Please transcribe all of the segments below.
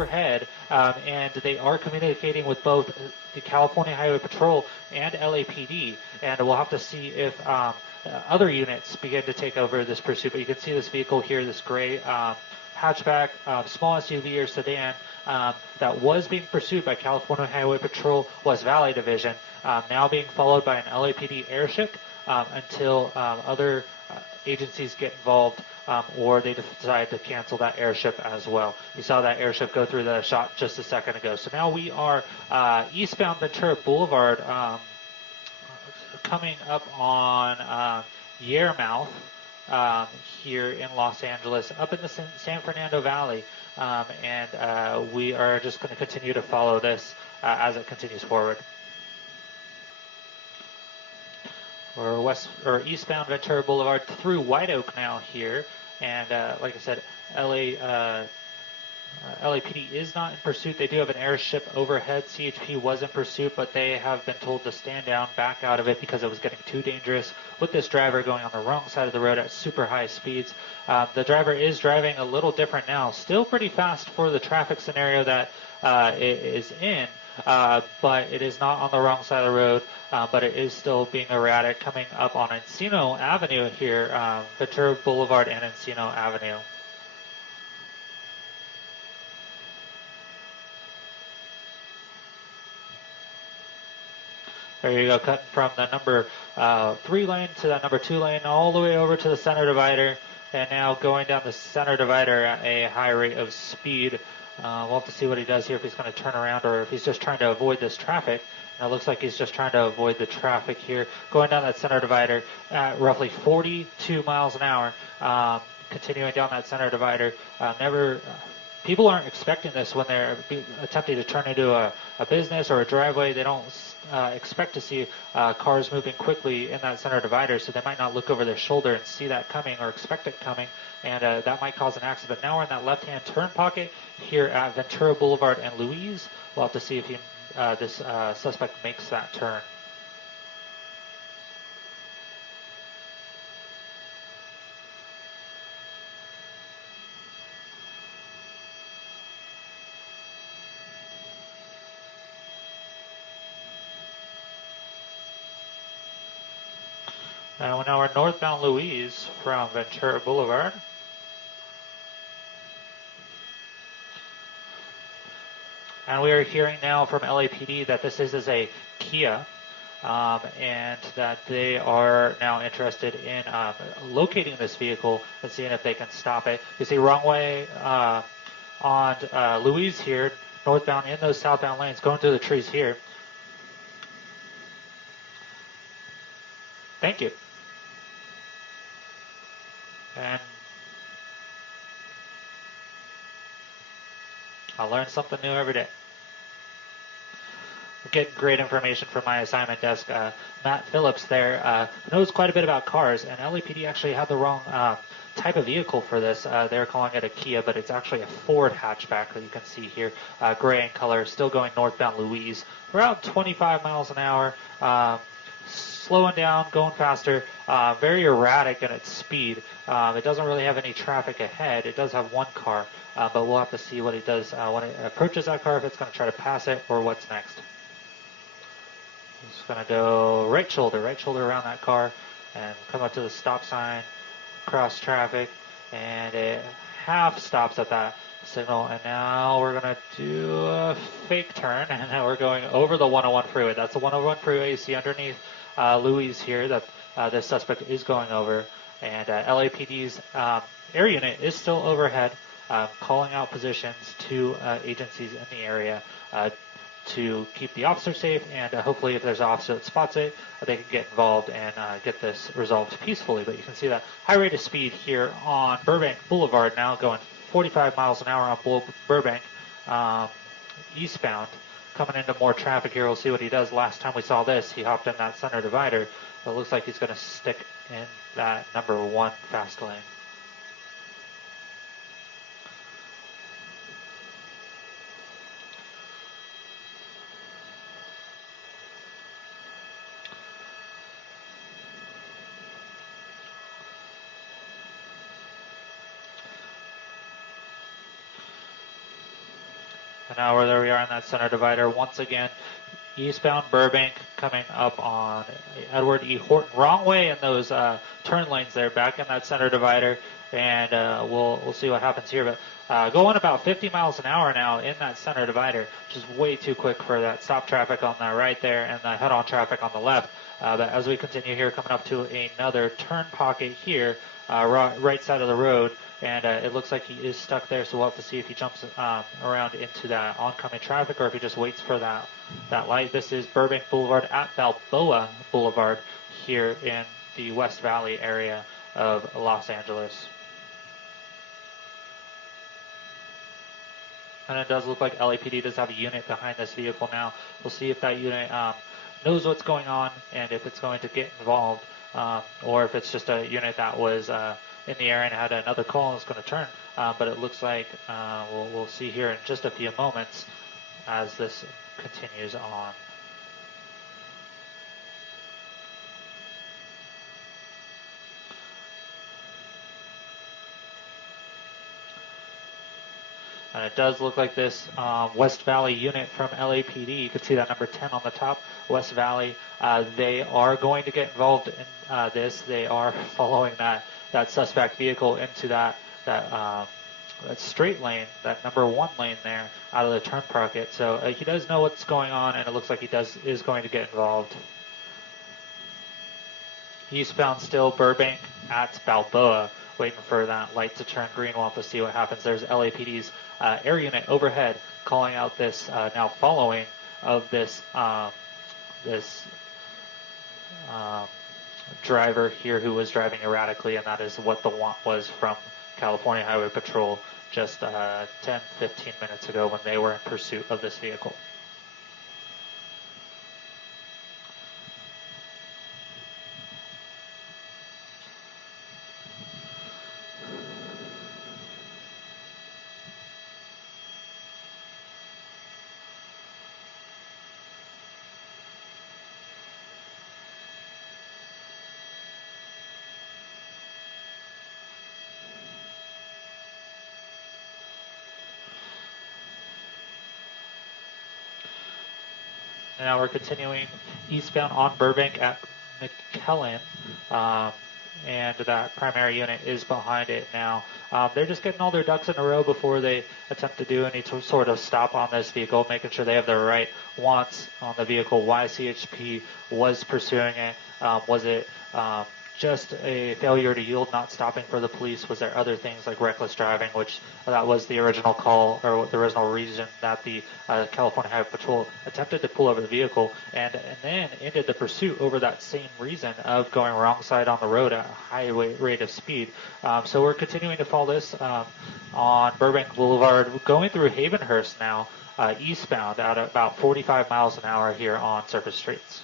overhead, and they are communicating with both the California Highway Patrol and LAPD, and we'll have to see if other units begin to take over this pursuit. But you can see this vehicle here, this gray hatchback, small SUV or sedan that was being pursued by California Highway Patrol West Valley Division, now being followed by an LAPD airship until other agencies get involved or they decide to cancel that airship as well. You saw that airship go through the shot just a second ago. So now we are eastbound Ventura Boulevard, coming up on Yarmouth here in Los Angeles, up in the San Fernando Valley, and we are just going to continue to follow this as it continues forward. We're eastbound Ventura Boulevard through White Oak now here, and like I said, LAPD is not in pursuit. They do have an airship overhead. CHP was in pursuit, but they have been told to stand down, back out of it because it was getting too dangerous with this driver going on the wrong side of the road at super high speeds. The driver is driving a little different now, still pretty fast for the traffic scenario that it is in, but it is not on the wrong side of the road, but it is still being erratic, coming up on Encino Avenue here, Ventura Boulevard and Encino Avenue. There you go, cutting from the number 3 lane to that number 2 lane, all the way over to the center divider, and now going down the center divider at a high rate of speed. We'll have to see what he does here, if he's going to turn around or if he's just trying to avoid this traffic. And it looks like he's just trying to avoid the traffic here, going down that center divider at roughly 42 miles an hour, continuing down that center divider. People aren't expecting this when they're attempting to turn into a business or a driveway. They don't expect to see cars moving quickly in that center divider, so they might not look over their shoulder and see that coming or expect it coming, and that might cause an accident. But now we're in that left-hand turn pocket here at Ventura Boulevard and Louise. We'll have to see if this suspect makes that turn. And now we're northbound Louise from Ventura Boulevard. And we are hearing now from LAPD that this is a Kia, and that they are now interested in locating this vehicle and seeing if they can stop it. You see wrong way on Louise here, northbound in those southbound lanes, going through the trees here. Thank you. And I learn something new every day. I'm getting great information from my assignment desk. Matt Phillips there knows quite a bit about cars, and LAPD actually had the wrong type of vehicle for this. They're calling it a Kia, but it's actually a Ford hatchback that you can see here, gray in color, still going northbound Louise, around 25 miles an hour. Slowing down, going faster, very erratic in its speed. It doesn't really have any traffic ahead. It does have one car, but we'll have to see what it does when it approaches that car, if it's going to try to pass it or what's next. It's going to go right shoulder around that car and come up to the stop sign, cross traffic, and it half stops at that signal. And now we're going to do a fake turn, and now we're going over the 101 freeway. That's the 101 freeway you see underneath Louise here that this suspect is going over, and LAPD's air unit is still overhead, calling out positions to agencies in the area to keep the officer safe, and hopefully if there's an officer that spots it, they can get involved and get this resolved peacefully. But you can see that high rate of speed here on Burbank Boulevard, now going 45 miles an hour on Burbank eastbound. Coming into more traffic here, we'll see what he does. Last time we saw this, he hopped in that center divider. It looks like he's going to stick in that number 1 fast lane. now there we are in that center divider once again. Eastbound Burbank coming up on Edward E. Horton. Wrong way in those turn lanes there, back in that center divider, and we'll see what happens here. But going about 50 miles an hour now in that center divider, which is way too quick for that stop traffic on the right there and the head-on traffic on the left. But as we continue here, coming up to another turn pocket here, right side of the road, and it looks like he is stuck there, so we'll have to see if he jumps around into that oncoming traffic or if he just waits for that light. This is Burbank Boulevard at Balboa Boulevard here in the West Valley area of Los Angeles. And it does look like LAPD does have a unit behind this vehicle now. We'll see if that unit knows what's going on and if it's going to get involved, or if it's just a unit that was in the area and had another call and is going to turn. But it looks like we'll see here in just a few moments as this continues on. And it does look like this West Valley unit from LAPD, you can see that number 10 on the top, West Valley, they are going to get involved in this. They are following that suspect vehicle into that straight lane, that number 1 lane there, out of the turn pocket. So he does know what's going on, and it looks like he is going to get involved. Eastbound still, Burbank at Balboa, waiting for that light to turn green. We'll have to see what happens. There's LAPD's air unit overhead calling out this now following of this driver here who was driving erratically, and that is what the want was from California Highway Patrol just 10-15 minutes ago when they were in pursuit of this vehicle. Now we're continuing eastbound on Burbank at McKellen, and that primary unit is behind it now. They're just getting all their ducks in a row before they attempt to do any sort of stop on this vehicle, making sure they have the right wants on the vehicle. Why CHP was pursuing it? Was it just a failure to yield, not stopping for the police? Was there other things like reckless driving, which that was the original call or the original reason that the California Highway Patrol attempted to pull over the vehicle and then ended the pursuit over that same reason of going wrong side on the road at a high rate of speed. So we're continuing to follow this on Burbank Boulevard, going through Havenhurst now, eastbound at about 45 miles an hour here on surface streets.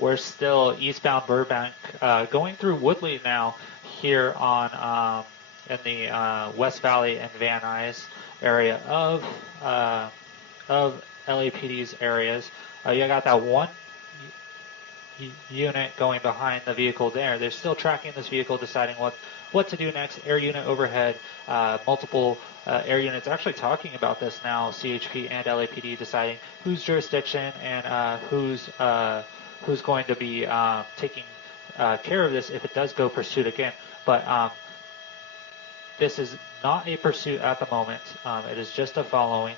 We're still eastbound Burbank, going through Woodley now here on in the West Valley and Van Nuys area of LAPD's areas. You got that one unit going behind the vehicle there. They're still tracking this vehicle, deciding what to do next. Air unit overhead, multiple air units actually talking about this now. CHP and LAPD deciding whose jurisdiction and who's going to be taking care of this if it does go pursuit again. But this is not a pursuit at the moment. It is just a following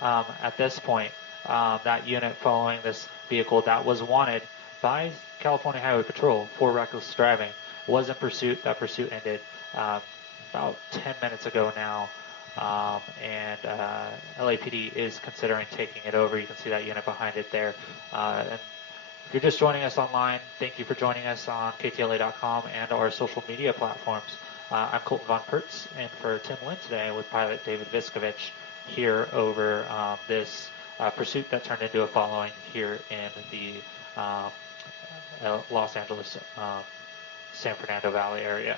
at this point. That unit following this vehicle that was wanted by California Highway Patrol for reckless driving was in pursuit. That pursuit ended about 10 minutes ago now. And LAPD is considering taking it over. You can see that unit behind it there. And if you're just joining us online, thank you for joining us on KTLA.com and our social media platforms. I'm Colton Von Pertz, and for Tim Lynn today with pilot David Viskovich here over this pursuit that turned into a following here in the Los Angeles, San Fernando Valley area.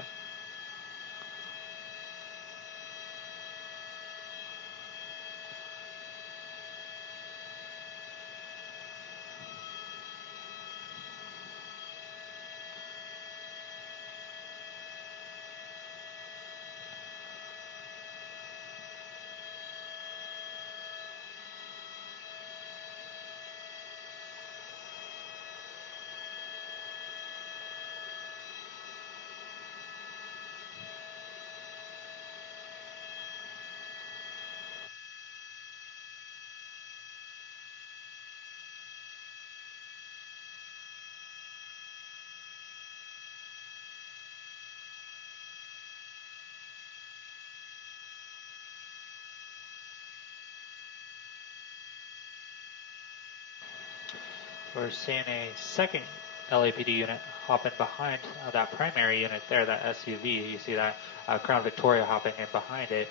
We're seeing a second LAPD unit hopping behind that primary unit there, that SUV. You see that Crown Victoria hopping in behind it.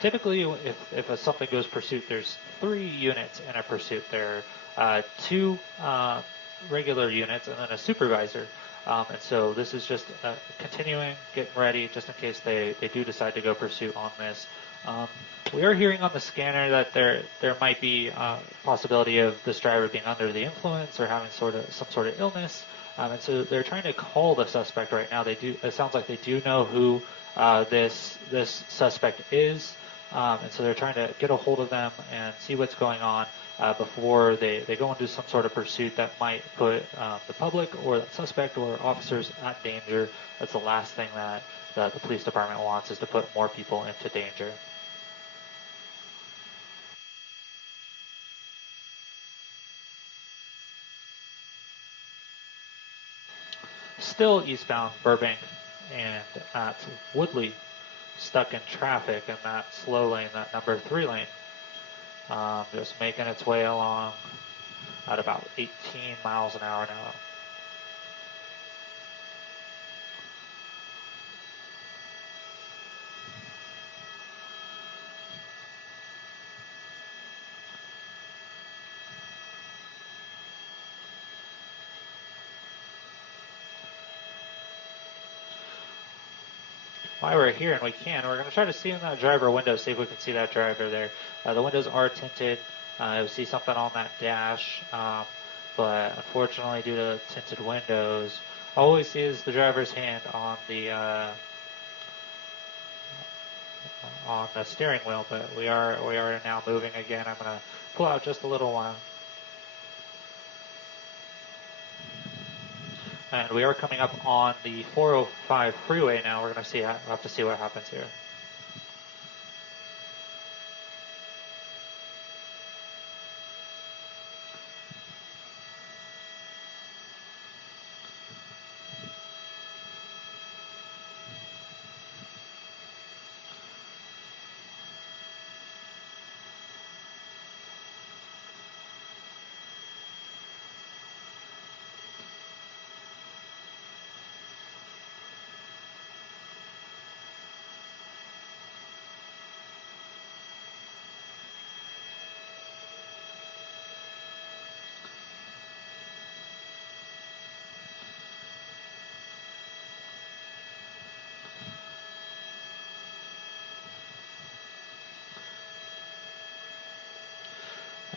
Typically, if something goes pursuit, there's 3 units in a pursuit. There are 2 regular units and then a supervisor. And so this is just continuing, getting ready, just in case they do decide to go pursuit on this. We are hearing on the scanner that there might be a possibility of this driver being under the influence or having some sort of illness, and so they're trying to call the suspect right now. It sounds like they do know who this suspect is, and so they're trying to get a hold of them and see what's going on before they go into some sort of pursuit that might put the public or the suspect or officers at danger. That's the last thing that the police department wants, is to put more people into danger. Still eastbound Burbank and at Woodley, stuck in traffic in that slow lane, that number 3 lane. Just making its way along at about 18 miles an hour now. While we're here and we're going to try to see in that driver window, see if we can see that driver there. The windows are tinted. You'll see something on that dash, but unfortunately, due to tinted windows, all we see is the driver's hand on the steering wheel. But we are now moving again. I'm going to pull out just a little while. And we are coming up on the 405 freeway now. We'll have to see what happens here.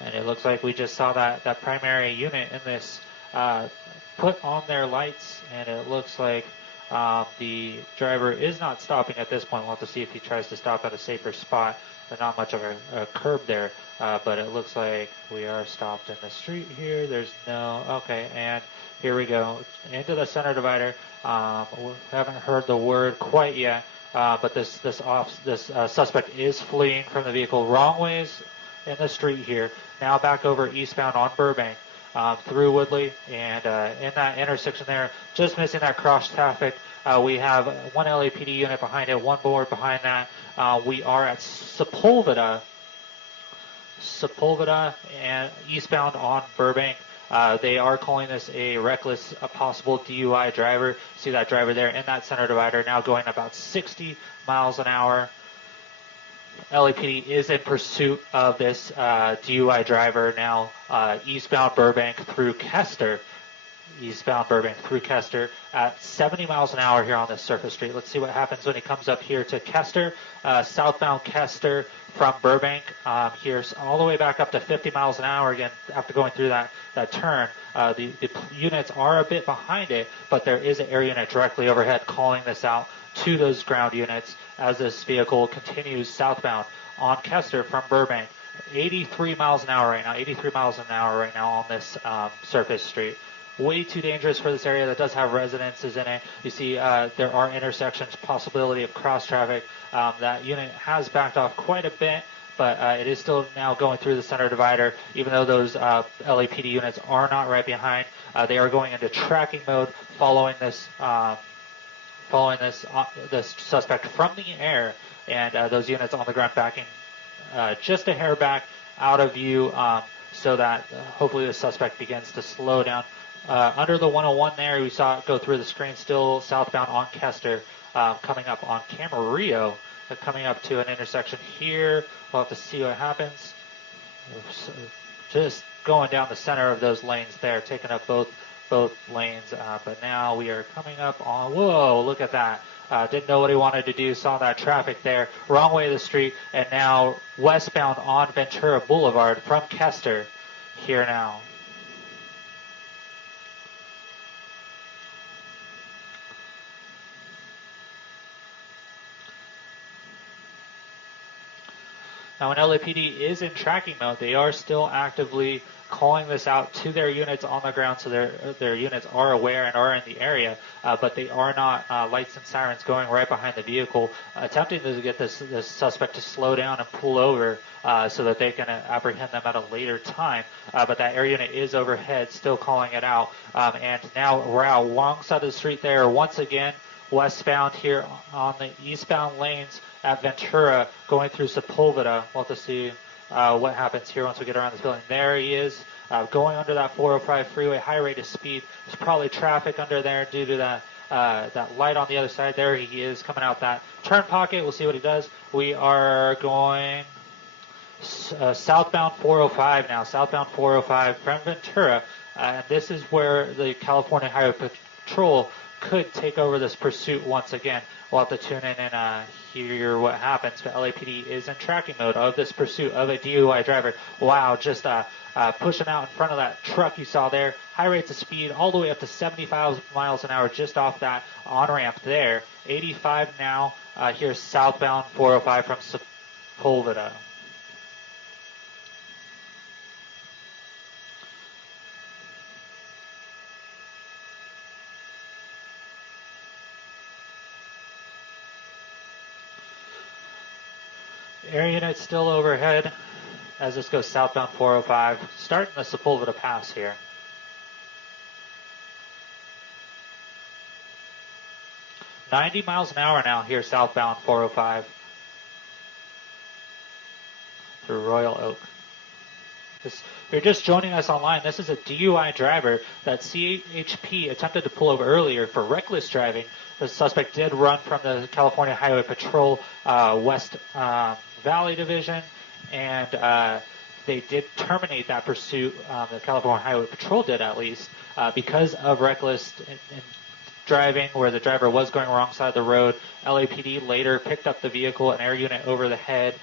And it looks like we just saw that primary unit in this put on their lights, and it looks like the driver is not stopping at this point. We'll have to see if he tries to stop at a safer spot. There's not much of a curb there, but it looks like we are stopped in the street here. There's no, okay, and here we go, into the center divider. We haven't heard the word quite yet, but this suspect is fleeing from the vehicle. Wrong ways in the street here. Now back over eastbound on Burbank. Through Woodley, and in that intersection there, just missing that cross traffic. We have one LAPD unit behind it, one board behind that. We are at Sepulveda and eastbound on Burbank. They are calling this a reckless, possible DUI driver. See that driver there in that center divider, now going about 60 miles an hour. LAPD is in pursuit of this DUI driver now, eastbound Burbank through Kester. Eastbound Burbank through Kester at 70 miles an hour here on this surface street. Let's see what happens when he comes up here to Kester. Southbound Kester from Burbank, here's all the way back up to 50 miles an hour again after going through that turn. The units are a bit behind it, but there is an air unit directly overhead calling this out to those ground units as this vehicle continues southbound on Kester from Burbank. 83 miles an hour right now, 83 miles an hour right now on this surface street. Way too dangerous for this area that does have residences in it. You see there are intersections, possibility of cross traffic. That unit has backed off quite a bit, but it is still now going through the center divider. Even though those LAPD units are not right behind, they are going into tracking mode following this suspect from the air, and those units on the ground backing just a hair back out of view, so that hopefully the suspect begins to slow down. Under the 101 there, we saw it go through the screen, still southbound on Kester, coming up on Camarillo, coming up to an intersection here. We'll have to see what happens. Just going down the center of those lanes there, taking up both lanes, but now we are coming up on, whoa, look at that. Didn't know what he wanted to do, saw that traffic there, wrong way of the street, and now westbound on Ventura Boulevard from Kester here now. Now, when LAPD is in tracking mode, they are still actively calling this out to their units on the ground, so their units are aware and are in the area, but they are not lights and sirens going right behind the vehicle, attempting to get this suspect to slow down and pull over so that they can apprehend them at a later time. But that air unit is overhead, still calling it out. And now we're out alongside of the street there once again, westbound here on the eastbound lanes at Ventura, going through Sepulveda. We'll have to see what happens here once we get around this building. There he is, going under that 405 freeway, high rate of speed. There's probably traffic under there due to that light on the other side. There he is, coming out that turn pocket. We'll see what he does. We are going southbound 405 now, southbound 405 from Ventura. And this is where the California Highway Patrol could take over this pursuit once again. We'll have to tune in and hear what happens. But LAPD is in tracking mode of this pursuit of a DUI driver. Wow, just pushing out in front of that truck you saw there. High rates of speed all the way up to 75 miles an hour just off that on-ramp there. 85 now here southbound 405 from Sepulveda. Air unit still overhead as this goes southbound 405, starting the Sepulveda Pass here. $90 miles an hour now here southbound 405 through Royal Oak. If you're just joining us online, this is a DUI driver that CHP attempted to pull over earlier for reckless driving. The suspect did run from the California Highway Patrol West Valley Division, and they did terminate that pursuit. The California Highway Patrol did, at least, because of reckless driving, where the driver was going wrong side of the road. LAPD later picked up the vehicle, an air unit over the head.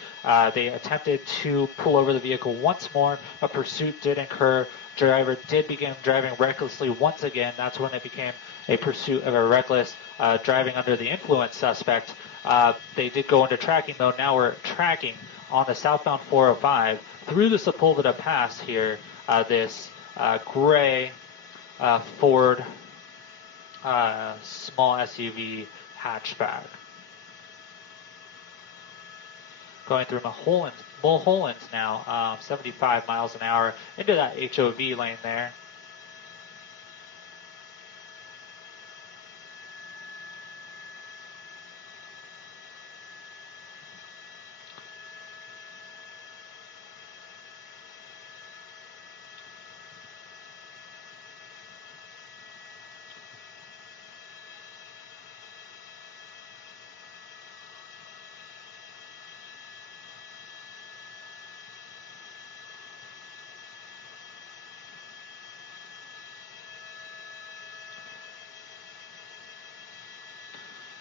They attempted to pull over the vehicle once more. A pursuit did incur. Driver did begin driving recklessly once again. That's when it became a pursuit of a reckless driving under the influence suspect. They did go into tracking mode. Now we're tracking on the southbound 405 through the Sepulveda Pass here. This gray Ford small SUV hatchback. going through Mulholland now, 75 miles an hour into that HOV lane there.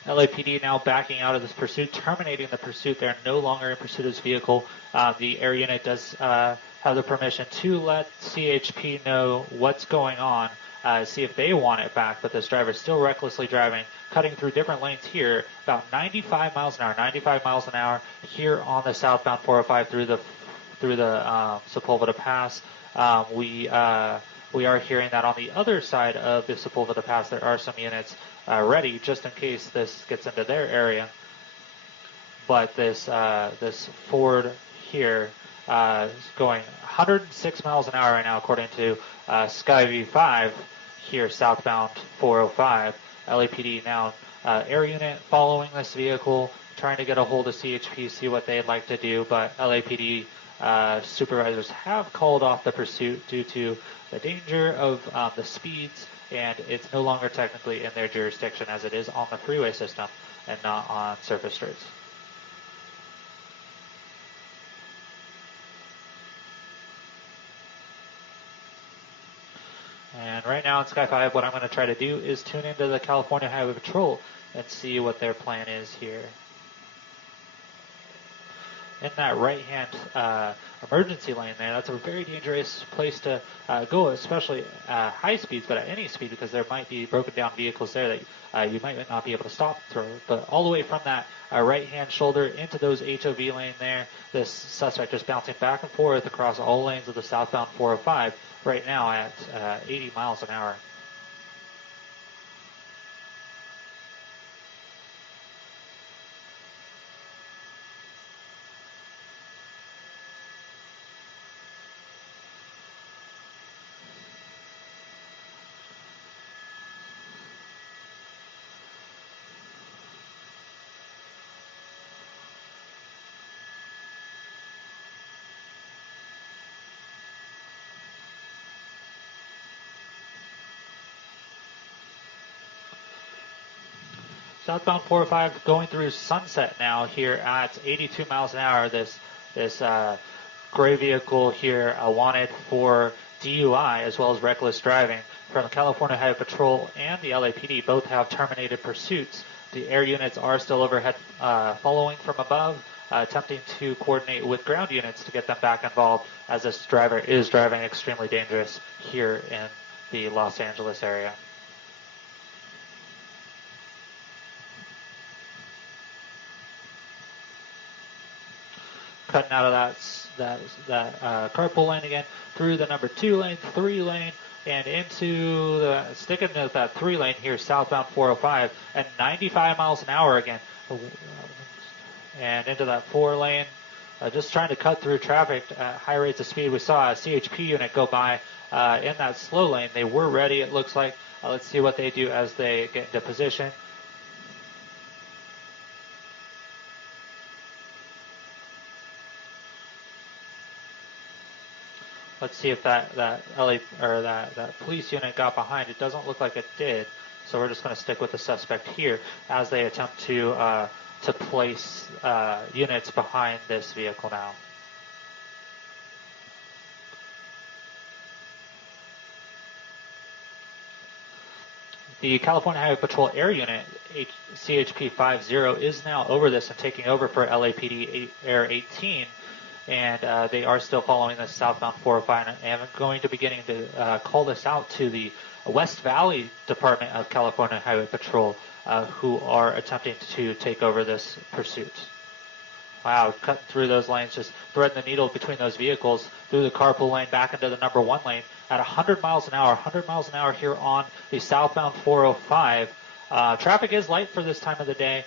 LAPD now backing out of this pursuit, terminating the pursuit. They're no longer in pursuit of this vehicle. The air unit does have the permission to let CHP know what's going on, see if they want it back, but this driver is still recklessly driving, cutting through different lanes here, about 95 miles an hour here on the southbound 405 through the Sepulveda Pass. We are hearing that on the other side of the Sepulveda Pass there are some units ready just in case this gets into their area. But this Ford here is going 106 miles an hour right now according to Skyview 5 here southbound 405. LAPD now air unit following this vehicle, trying to get a hold of CHP, see what they'd like to do, but LAPD supervisors have called off the pursuit due to the danger of the speeds, and it's no longer technically in their jurisdiction as it is on the freeway system and not on surface streets. And right now in Sky 5, what I'm going to try to do is tune into the California Highway Patrol and see what their plan is here. In that right-hand emergency lane there, that's a very dangerous place to go, especially high speeds, but at any speed, because there might be broken down vehicles there that you might not be able to stop through. But all the way from that right-hand shoulder into those HOV lane there, this suspect just bouncing back and forth across all lanes of the southbound 405 right now at 80 miles an hour. Southbound 405 going through Sunset now here at 82 miles an hour. This gray vehicle here wanted for DUI as well as reckless driving from the California Highway Patrol and the LAPD. Both have terminated pursuits. The air units are still overhead following from above, attempting to coordinate with ground units to get them back involved as this driver is driving extremely dangerous here in the Los Angeles area. Cutting out of that carpool lane again, through the number 2 lane, 3 lane, and into sticking with that 3 lane here, southbound 405 at 95 miles an hour again, and into that 4 lane, just trying to cut through traffic at high rates of speed. We saw a CHP unit go by in that slow lane. They were ready, it looks like. Let's see what they do as they get into position. Let's see if that police unit got behind. It doesn't look like it did, so we're just going to stick with the suspect here as they attempt to place units behind this vehicle now. The California Highway Patrol Air Unit, CHP 50, is now over this and taking over for LAPD Air 18. And they are still following this southbound 405, and I'm going to be beginning to call this out to the West Valley Department of California Highway Patrol, who are attempting to take over this pursuit. Wow, cutting through those lanes, just threading the needle between those vehicles, through the carpool lane, back into the number 1 lane at 100 miles an hour here on the southbound 405. Traffic is light for this time of the day.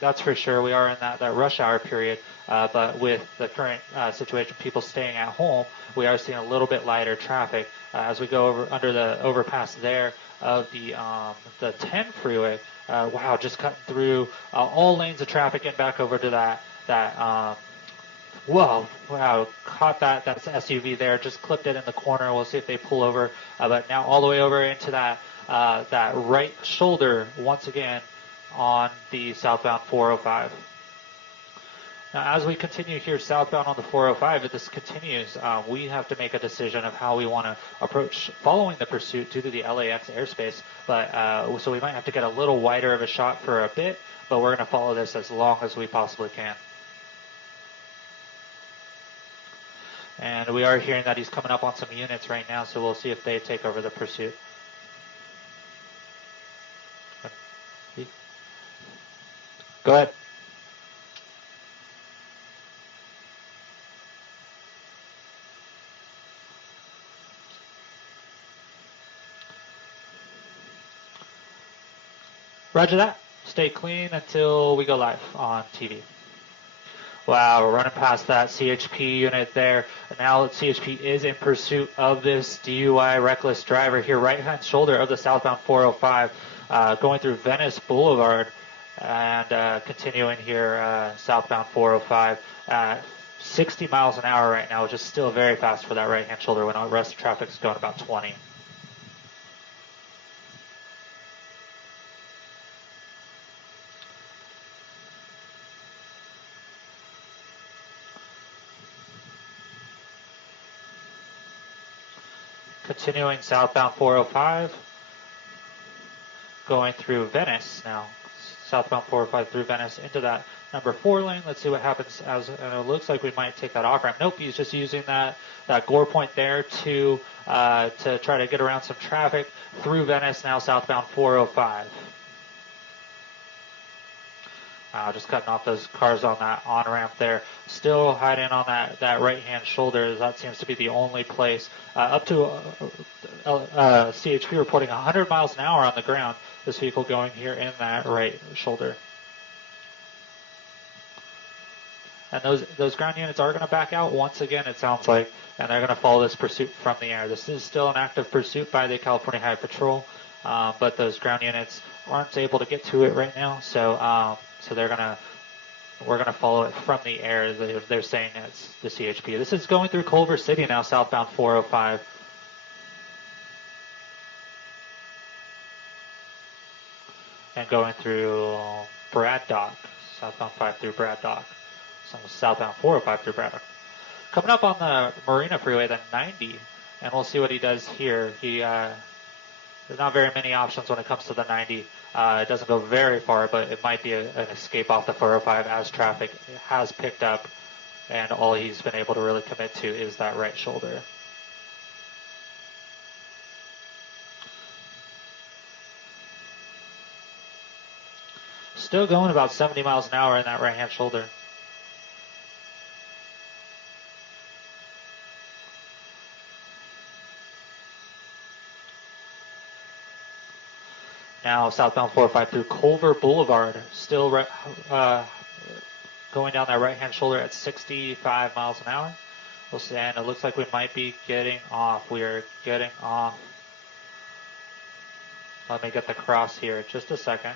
That's for sure. We are in that rush hour period, but with the current situation, people staying at home, we are seeing a little bit lighter traffic as we go over under the overpass there of the 10 freeway. Wow, just cutting through all lanes of traffic, getting back over to that. Whoa! Wow, caught that SUV there, just clipped it in the corner. We'll see if they pull over, but now all the way over into that right shoulder once again on the southbound 405. Now, as we continue here southbound on the 405, if this continues, we have to make a decision of how we want to approach following the pursuit due to the LAX airspace. But so we might have to get a little wider of a shot for a bit, but we're going to follow this as long as we possibly can. And we are hearing that he's coming up on some units right now, so we'll see if they take over the pursuit. Go ahead. Roger that. Stay clean until we go live on TV. Wow, we're running past that CHP unit there. Now CHP is in pursuit of this DUI reckless driver here, right-hand shoulder of the southbound 405, going through Venice Boulevard and continuing here southbound 405 at 60 miles an hour right now, which is still very fast for that right-hand shoulder when the rest of traffic is going about 20. Continuing southbound 405, going through Venice now. Southbound 405 through Venice into that number 4 lane. Let's see what happens as it looks like we might take that off ramp. Nope, he's just using that gore point there to try to get around some traffic through Venice now southbound 405. Just cutting off those cars on that on-ramp there. Still hiding on that right-hand shoulder. That seems to be the only place. Up to CHP reporting 100 miles an hour on the ground. This vehicle going here in that right shoulder. And those ground units are going to back out once again, it sounds like, and they're going to follow this pursuit from the air. This is still an active pursuit by the California Highway Patrol, but those ground units aren't able to get to it right now. So we're gonna follow it from the air. They're saying it's the CHP. This is going through Culver City now, southbound 405. And going through Brad Dock, southbound 5 through Brad Dock. So southbound 405 through Brad Dock. Coming up on the Marina Freeway, the 90, and we'll see what he does here. There's not very many options when it comes to the 90. It doesn't go very far, but it might be an escape off the 405 as traffic has picked up, and all he's been able to really commit to is that right shoulder. Still going about 70 miles an hour in that right-hand shoulder. Now southbound 405 through Culver Boulevard, still going down that right-hand shoulder at 65 miles an hour. We'll see, and it looks like we might be getting off. We are getting off. Let me get the cross here, just a second.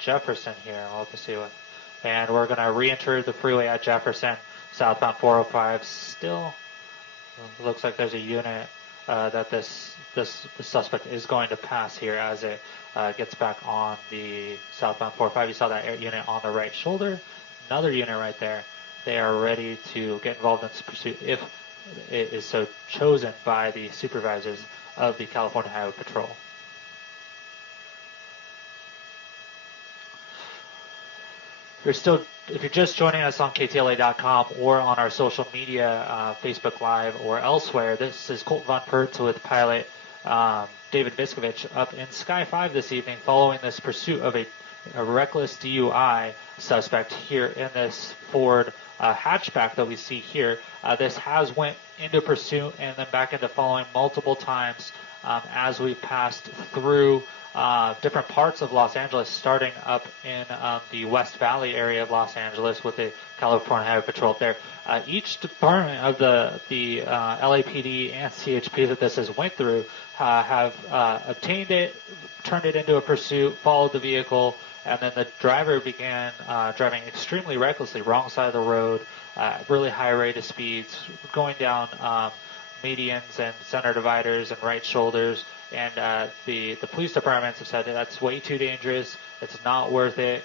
Jefferson here, we'll have to see what. And we're going to re-enter the freeway at Jefferson, southbound 405. Still looks like there's a unit that the suspect is going to pass here as it gets back on the southbound 405. You saw that unit on the right shoulder. Another unit right there. They are ready to get involved in this pursuit if it is so chosen by the supervisors of the California Highway Patrol. If you're just joining us on KTLA.com or on our social media, Facebook Live or elsewhere, this is Colton Von Pertz with pilot David Viskovich up in Sky 5 this evening following this pursuit of a reckless DUI suspect here in this Ford hatchback that we see here. This has went into pursuit and then back into following multiple times as we passed through different parts of Los Angeles, starting up in the West Valley area of Los Angeles with the California Highway Patrol up there. Each department of the LAPD and CHP that this has went through have obtained it, turned it into a pursuit, followed the vehicle, and then the driver began driving extremely recklessly, wrong side of the road, really high rate of speeds, going down medians and center dividers and right shoulders. And the police departments have said that's way too dangerous. It's not worth it.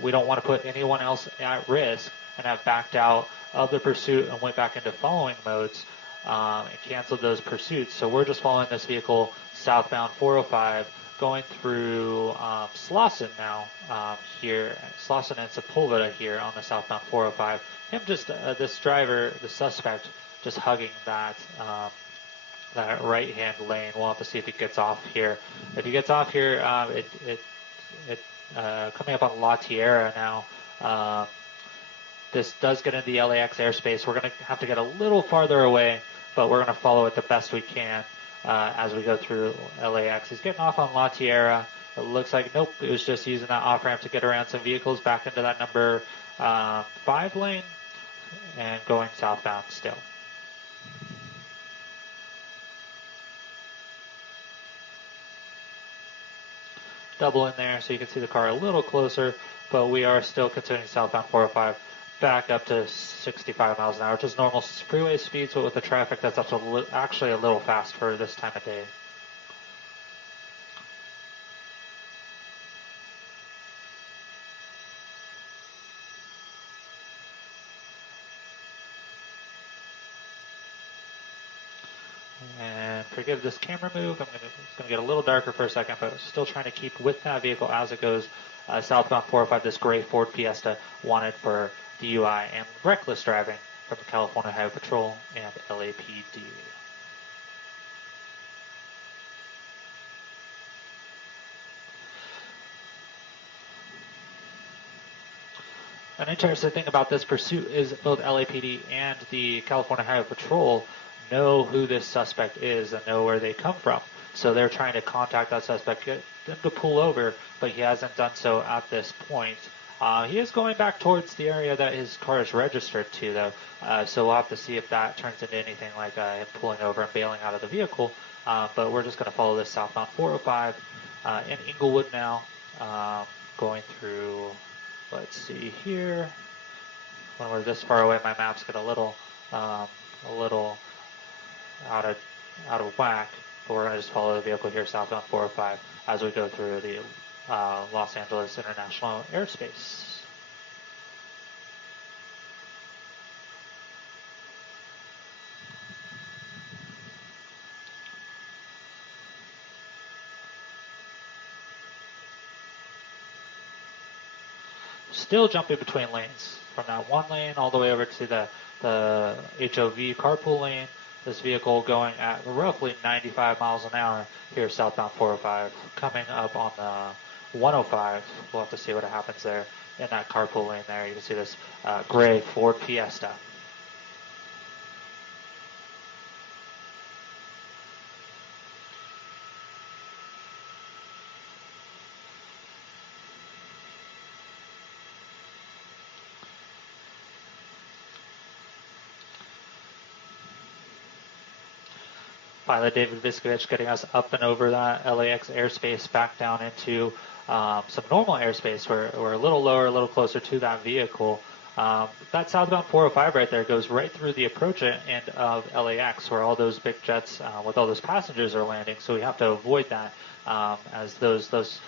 We don't want to put anyone else at risk, and have backed out of the pursuit and went back into following modes and canceled those pursuits. So we're just following this vehicle southbound 405, going through Slauson now here, Slauson and Sepulveda here on the southbound 405. Him just, this driver, the suspect, just hugging that that right-hand lane. We'll have to see if he gets off here. If he gets off here, coming up on La Tierra now, this does get into the LAX airspace. We're going to have to get a little farther away, but we're going to follow it the best we can as we go through LAX. He's getting off on La Tierra. It looks like, nope, it was just using that off-ramp to get around some vehicles back into that number 5 lane and going southbound still. Double in there so you can see the car a little closer, but we are still continuing southbound 405 back up to 65 miles an hour, just normal freeway speeds, but with the traffic that's up to actually a little fast for this time of day. And forgive this camera move. It's going to get a little darker for a second, but still trying to keep with that vehicle as it goes southbound 405. This gray Ford Fiesta wanted for DUI and reckless driving from the California Highway Patrol and LAPD. An interesting thing about this pursuit is both LAPD and the California Highway Patrol know who this suspect is and know where they come from. So they're trying to contact that suspect, get them to pull over, but he hasn't done so at this point. He is going back towards the area that his car is registered to, though, so we'll have to see if that turns into anything like him pulling over and bailing out of the vehicle. But we're just going to follow this southbound 405 in Inglewood now, going through, let's see here. When we're this far away, my maps get a little out of whack, but we're going to just follow the vehicle here southbound 405 as we go through the Los Angeles International airspace. Still jumping between lanes from that one lane all the way over to the HOV carpool lane. This vehicle going at roughly 95 miles an hour here southbound 405, coming up on the 105. We'll have to see what happens there in that carpool lane there. You can see this gray Ford Fiesta. Pilot David Viskovich getting us up and over that LAX airspace back down into some normal airspace. We're a little lower, a little closer to that vehicle. That southbound 405 right there goes right through the approach end of LAX, where all those big jets with all those passengers are landing. So we have to avoid that as those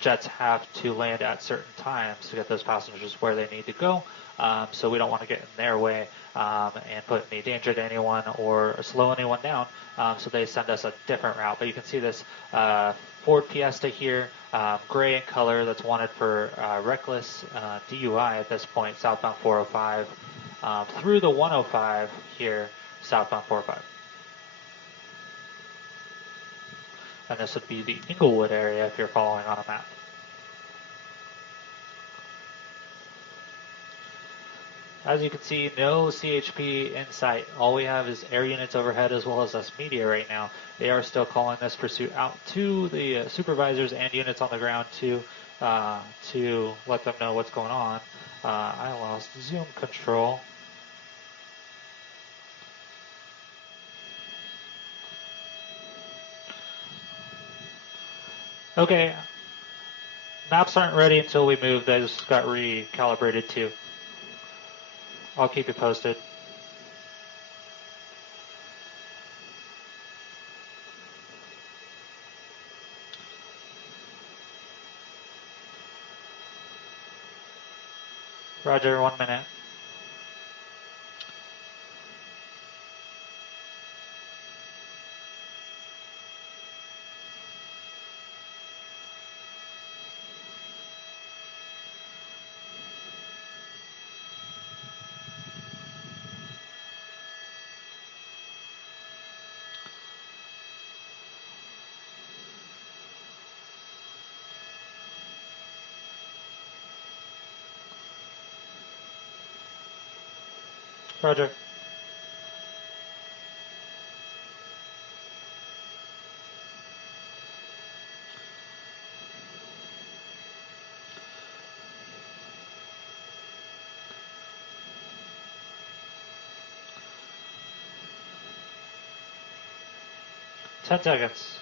jets have to land at certain times to get those passengers where they need to go. So we don't want to get in their way and put any danger to anyone or slow anyone down. So they send us a different route. But you can see this Ford Fiesta here, gray in color, that's wanted for reckless DUI at this point, southbound 405, through the 105 here, southbound 405. And this would be the Inglewood area if you're following on a map. As you can see, no CHP in sight. All we have is air units overhead as well as us media right now. They are still calling this pursuit out to the supervisors and units on the ground to let them know what's going on. I lost zoom control. Okay, maps aren't ready until we move. They just got recalibrated too. I'll keep you posted. Roger, 1 minute. Roger. Ten seconds.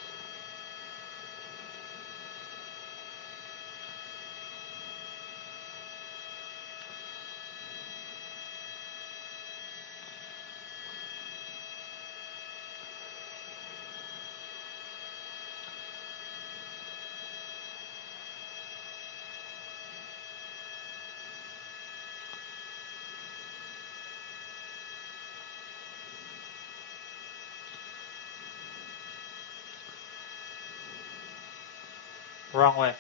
Wrong way.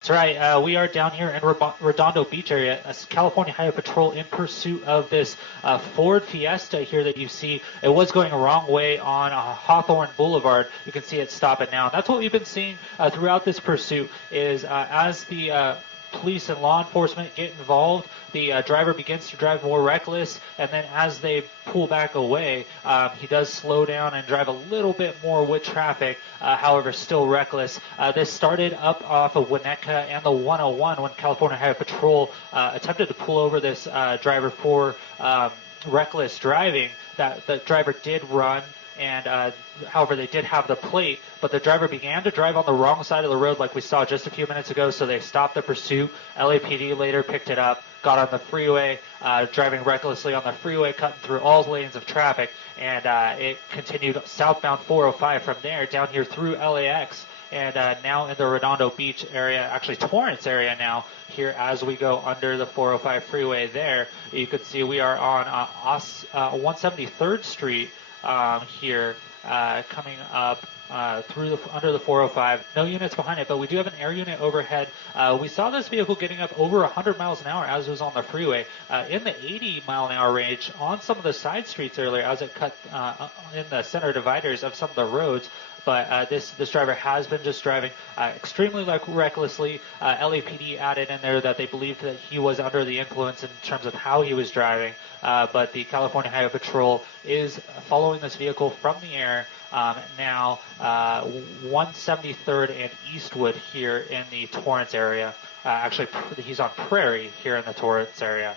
That's right. We are down here in Redondo Beach area, California Highway Patrol in pursuit of this Ford Fiesta here that you see. It was going a wrong way on Hawthorne Boulevard. You can see it stopping now. That's what we've been seeing throughout this pursuit is as the police and law enforcement get involved, the driver begins to drive more reckless, and then as they pull back away, he does slow down and drive a little bit more with traffic, however still reckless. This started up off of Winnetka and the 101 when California Highway Patrol attempted to pull over this driver for reckless driving. That the driver did run, and however they did have the plate, but the driver began to drive on the wrong side of the road like we saw just a few minutes ago, so they stopped the pursuit. LAPD later picked it up, got on the freeway, driving recklessly on the freeway, cutting through all lanes of traffic, and it continued southbound 405 from there down here through LAX, and now in the Redondo Beach area, actually Torrance area now, here as we go under the 405 freeway there. You can see we are on 173rd Street here, coming up through under the 405. No units behind it, but we do have an air unit overhead. We saw this vehicle getting up over 100 miles an hour as it was on the freeway, in the 80 mile an hour range on some of the side streets earlier as it cut in the center dividers of some of the roads. But this driver has been just driving extremely recklessly. LAPD added in there that they believed that he was under the influence in terms of how he was driving. But the California Highway Patrol is following this vehicle from the air now, 173rd and Eastwood here in the Torrance area. Actually, he's on Prairie here in the Torrance area.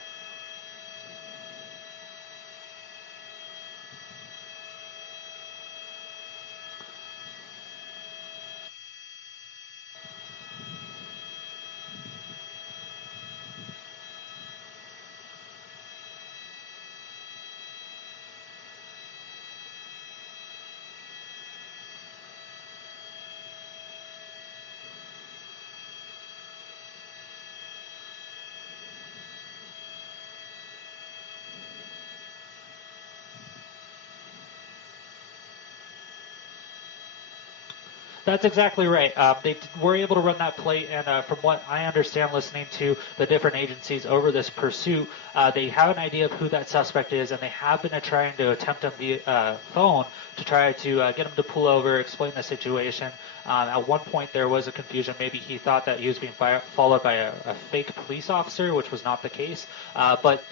That's exactly right. They were able to run that plate, and from what I understand, listening to the different agencies over this pursuit, they have an idea of who that suspect is, and they have been trying to attempt him via phone to try to get him to pull over, explain the situation. At one point, there was a confusion. Maybe he thought that he was being followed by a fake police officer, which was not the case. But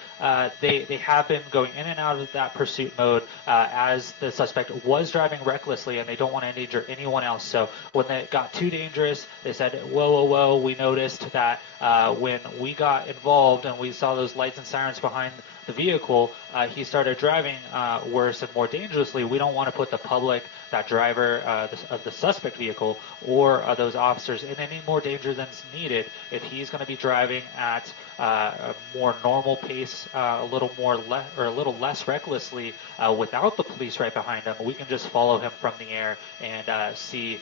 they have been going in and out of that pursuit mode as the suspect was driving recklessly, and they don't want to endanger anyone else. So when it got too dangerous, they said, whoa, whoa, whoa, we noticed that when we got involved and we saw those lights and sirens behind the vehicle, he started driving worse and more dangerously. We don't want to put the public, that driver of the suspect vehicle, or those officers in any more danger than is needed. If he's going to be driving at a more normal pace, a little less recklessly, without the police right behind him, we can just follow him from the air and see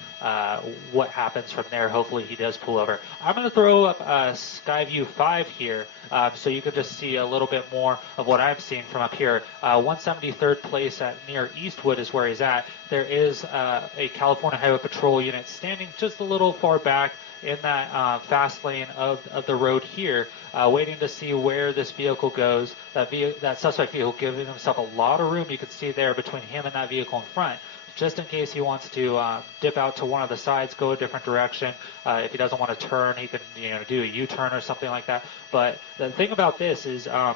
what happens from there. Hopefully he does pull over. I'm going to throw up Skyview 5 here, so you can just see a little bit more of what I'm seeing from up here. 173rd place at near Eastwood is where he's at. There is a California Highway Patrol unit standing just a little far back in that fast lane of the road here, waiting to see where this vehicle goes. That suspect vehicle giving himself a lot of room, you can see there, between him and that vehicle in front, just in case he wants to dip out to one of the sides, go a different direction. If he doesn't want to turn, he can do a U-turn or something like that. But the thing about this is none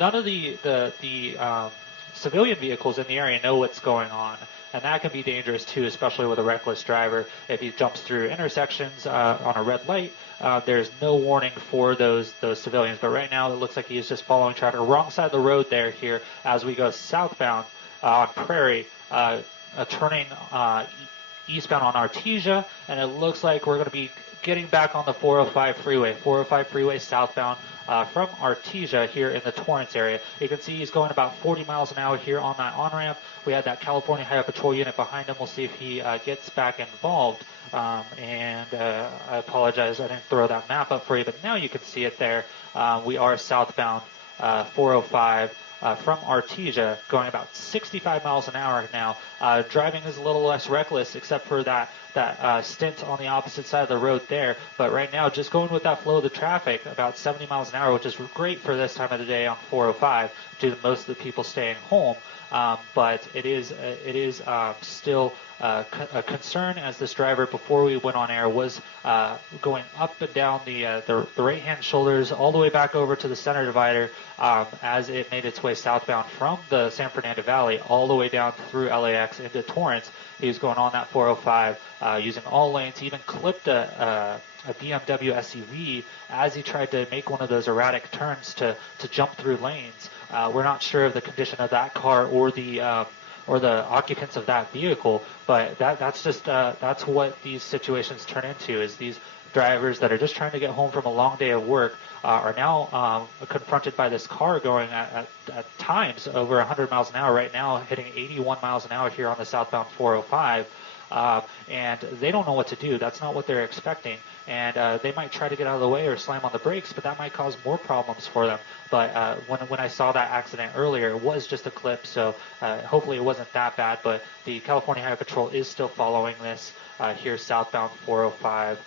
of the civilian vehicles in the area know what's going on, and that can be dangerous too, especially with a reckless driver. If he jumps through intersections on a red light, there's no warning for those civilians. But right now it looks like he's just following traffic wrong side of the road there here as we go southbound on Prairie, turning eastbound on Artesia, and it looks like we're going to be getting back on the 405 freeway southbound from Artesia here in the Torrance area. You can see he's going about 40 miles an hour here on that on-ramp. We had that California Highway Patrol unit behind him. We'll see if he gets back involved. I apologize, I didn't throw that map up for you, but now you can see it there. We are southbound 405 from Artesia, going about 65 miles an hour now. Driving is a little less reckless, except for that stint on the opposite side of the road there. But right now, just going with that flow of the traffic, about 70 miles an hour, which is great for this time of the day on 405, due to most of the people staying home. But it is still a concern, as this driver, before we went on air, was going up and down the right-hand shoulders all the way back over to the center divider as it made its way southbound from the San Fernando Valley all the way down through LAX into Torrance. He was going on that 405 using all lanes. He even clipped a BMW SUV as he tried to make one of those erratic turns to jump through lanes. We're not sure of the condition of that car or the occupants of that vehicle, but that's what these situations turn into, is these drivers that are just trying to get home from a long day of work are now confronted by this car going at times over 100 miles an hour. Right now hitting 81 miles an hour here on the southbound 405. And they don't know what to do. That's not what they're expecting. And they might try to get out of the way or slam on the brakes, but that might cause more problems for them. But when I saw that accident earlier, it was just a clip, so hopefully it wasn't that bad. But the California Highway Patrol is still following this here southbound 405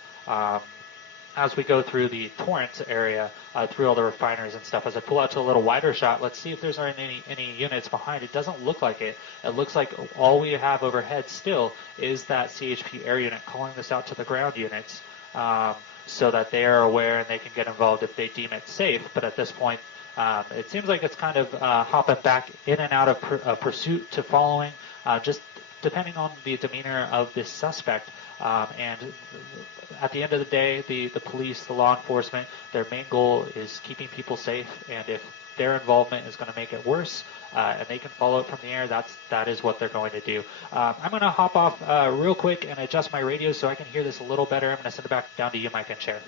as we go through the Torrance area, through all the refineries and stuff. As I pull out to a little wider shot, let's see if there's any units behind. It doesn't look like it. It looks like all we have overhead still is that CHP air unit calling this out to the ground units, so that they are aware and they can get involved if they deem it safe. But at this point, it seems like it's kind of hopping back in and out of pursuit to following, just depending on the demeanor of this suspect. And at the end of the day, the police, the law enforcement, their main goal is keeping people safe. And if their involvement is going to make it worse, and they can follow it from the air, that is what they're going to do. I'm going to hop off real quick and adjust my radio so I can hear this a little better. I'm going to send it back down to you, Mike and Chair.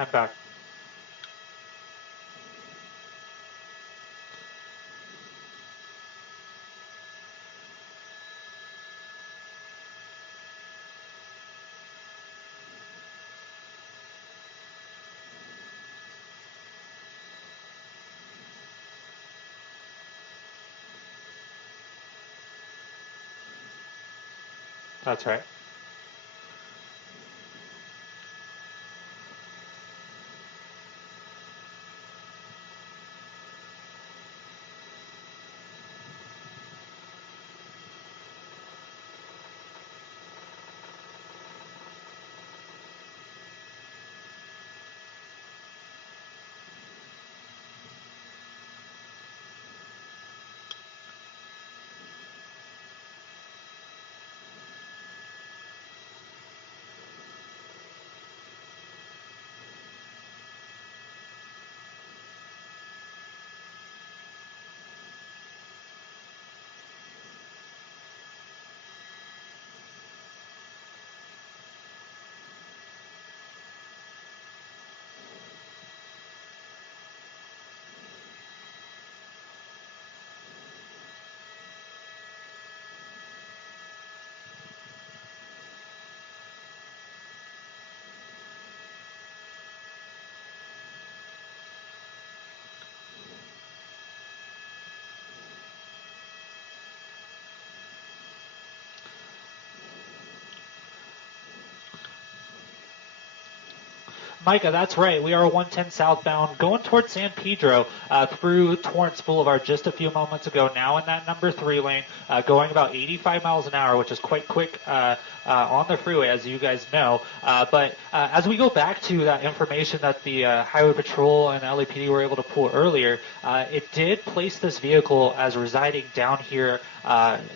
I'm back. That's right. Micah, that's right. We are 110 southbound going towards San Pedro through Torrance Boulevard just a few moments ago. Now in that number 3 lane, going about 85 miles an hour, which is quite quick on the freeway, as you guys know. But as we go back to that information that the Highway Patrol and LAPD were able to pull earlier, it did place this vehicle as residing down here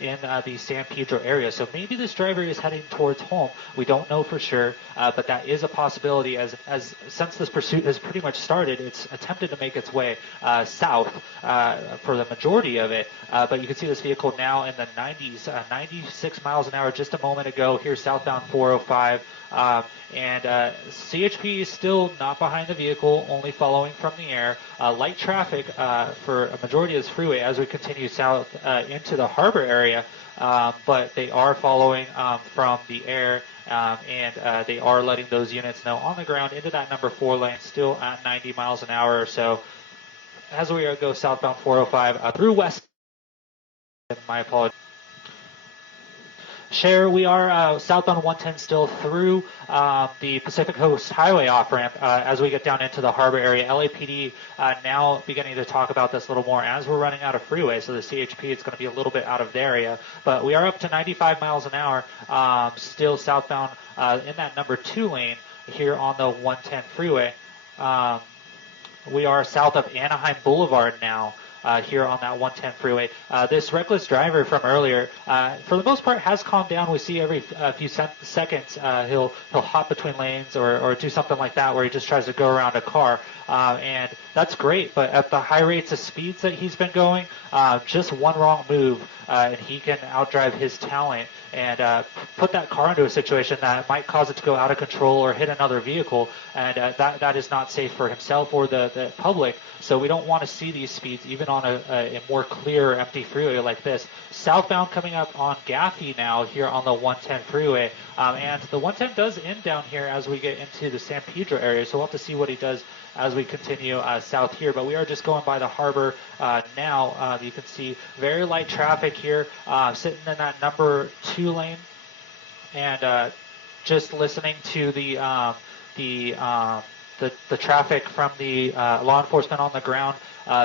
in the San Pedro area. So maybe this driver is heading towards home. We don't know for sure, but that is a possibility as since this pursuit has pretty much started, it's attempted to make its way south for the majority of it. But you can see this vehicle now in the 90s, 96 miles an hour just a moment ago here southbound 405. And CHP is still not behind the vehicle, only following from the air. Light traffic for a majority of this freeway as we continue south into the harbor area, but they are following from the air, and they are letting those units know on the ground into that number 4 lane, still at 90 miles an hour or so. As we go southbound 405 through west, my apologies. Share, we are southbound 110 still through the Pacific Coast Highway off-ramp as we get down into the harbor area. LAPD now beginning to talk about this a little more as we're running out of freeway, so the CHP is going to be a little bit out of their area. But we are up to 95 miles an hour, still southbound in that number 2 lane here on the 110 freeway. We are south of Anaheim Boulevard now. Here on that 110 freeway. This reckless driver from earlier, for the most part, has calmed down. We see every few seconds he'll hop between lanes or do something like that where he just tries to go around a car. And that's great, but at the high rates of speeds that he's been going, just one wrong move and he can outdrive his talent and put that car into a situation that might cause it to go out of control or hit another vehicle, and that is not safe for himself or the public. So we don't want to see these speeds even on a more clear, empty freeway like this. Southbound coming up on Gaffey now here on the 110 freeway, and the 110 does end down here as we get into the San Pedro area, so we'll have to see what he does as we continue south here. But we are just going by the harbor now. You can see very light traffic here, sitting in that number 2 lane, and just listening to the traffic from the law enforcement on the ground.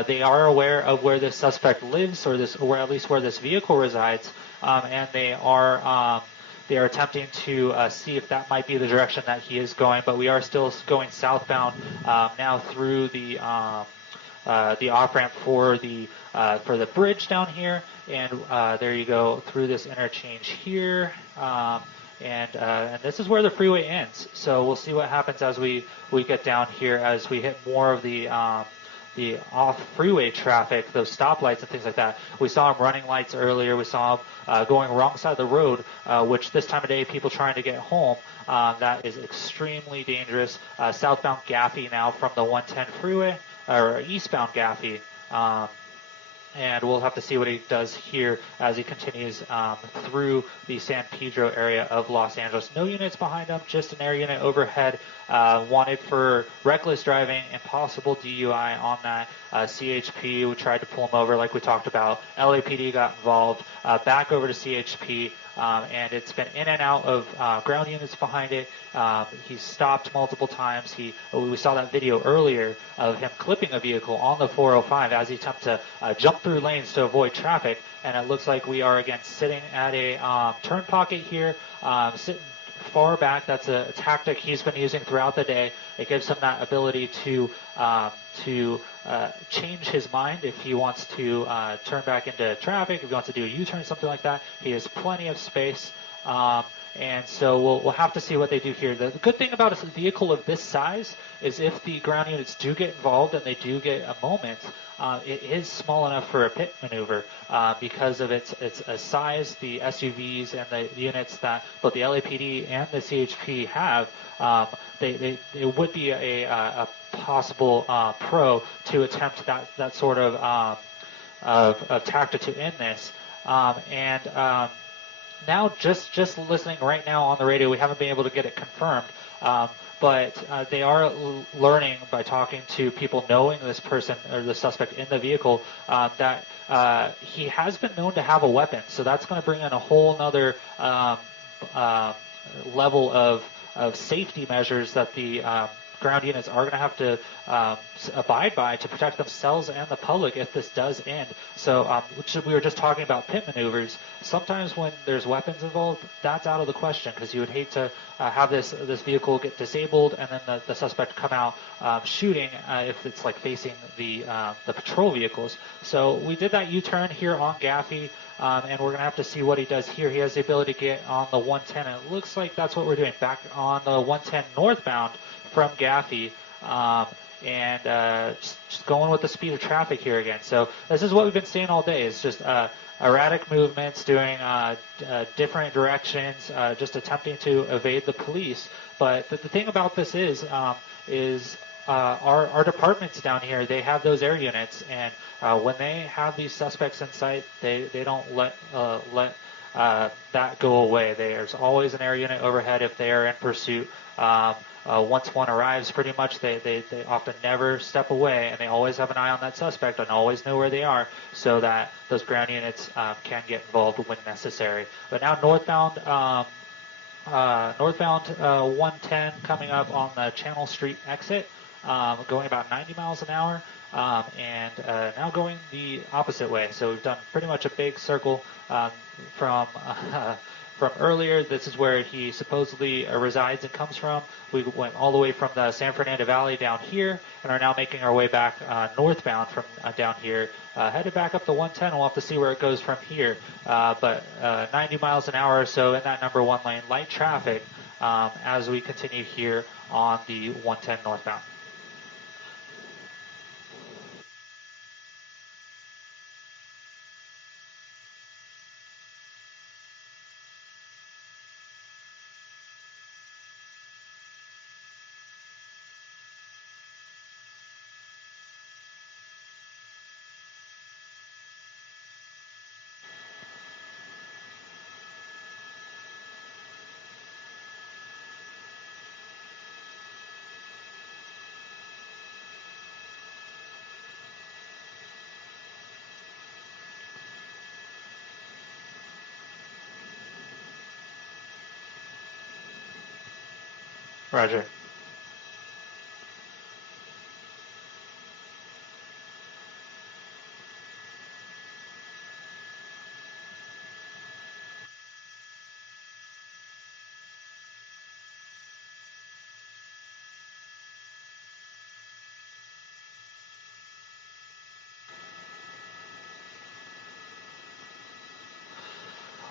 They are aware of where this suspect lives, or at least where this vehicle resides, and they are attempting to see if that might be the direction that he is going. But we are still going southbound now through the off-ramp for the bridge down here, and there you go through this interchange here. And this is where the freeway ends. So we'll see what happens as we get down here, as we hit more of the the off-freeway traffic, those stoplights and things like that. We saw him running lights earlier. We saw him going wrong side of the road, which this time of day, people trying to get home, that is extremely dangerous. Southbound Gaffey now from the 110 freeway, or eastbound Gaffey. And we'll have to see what he does here as he continues through the San Pedro area of Los Angeles. No units behind him, just an air unit overhead. Wanted for reckless driving, impossible DUI on that. CHP, we tried to pull him over like we talked about. LAPD got involved, back over to CHP. And it's been in and out of ground units behind it. He's stopped multiple times. We saw that video earlier of him clipping a vehicle on the 405 as he attempted to jump through lanes to avoid traffic. And it looks like we are again sitting at a turn pocket here, sitting far back. That's a tactic he's been using throughout the day. It gives him that ability to change his mind if he wants to turn back into traffic, if he wants to do a U-turn, something like that. He has plenty of space. And so we'll have to see what they do here. The good thing about a vehicle of this size is if the ground units do get involved and they do get a moment, it is small enough for a pit maneuver because of its size. The SUVs and the units that both the LAPD and the CHP have, it would be a possible pro to attempt that sort of tactic to end this. Now, just listening right now on the radio, we haven't been able to get it confirmed, but they are learning by talking to people knowing this person or the suspect in the vehicle that he has been known to have a weapon. So that's going to bring in a whole other level of safety measures that the ground units are going to have to abide by to protect themselves and the public if this does end. So we were just talking about pit maneuvers. Sometimes when there's weapons involved, that's out of the question because you would hate to have this vehicle get disabled and then the suspect come out shooting if it's like facing the patrol vehicles. So we did that U-turn here on Gaffey. And we're going to have to see what he does here. He has the ability to get on the 110, and it looks like that's what we're doing, back on the 110 northbound from Gaffey, and just going with the speed of traffic here again. So this is what we've been seeing all day. It's just erratic movements, doing different directions, just attempting to evade the police. But the thing about this is our departments down here, they have those air units, and when they have these suspects in sight, they don't let that go away. There's always an air unit overhead if they are in pursuit. Once one arrives, pretty much they often never step away, and they always have an eye on that suspect and always know where they are, so that those ground units can get involved when necessary. But now northbound 110 coming up on the Channel Street exit, going about 90 miles an hour, and now going the opposite way. So we've done pretty much a big circle from earlier. This is where he supposedly resides and comes from. We went all the way from the San Fernando Valley down here and are now making our way back northbound from down here, headed back up the 110. We'll have to see where it goes from here. But 90 miles an hour or so in that number one lane, light traffic as we continue here on the 110 northbound. Roger.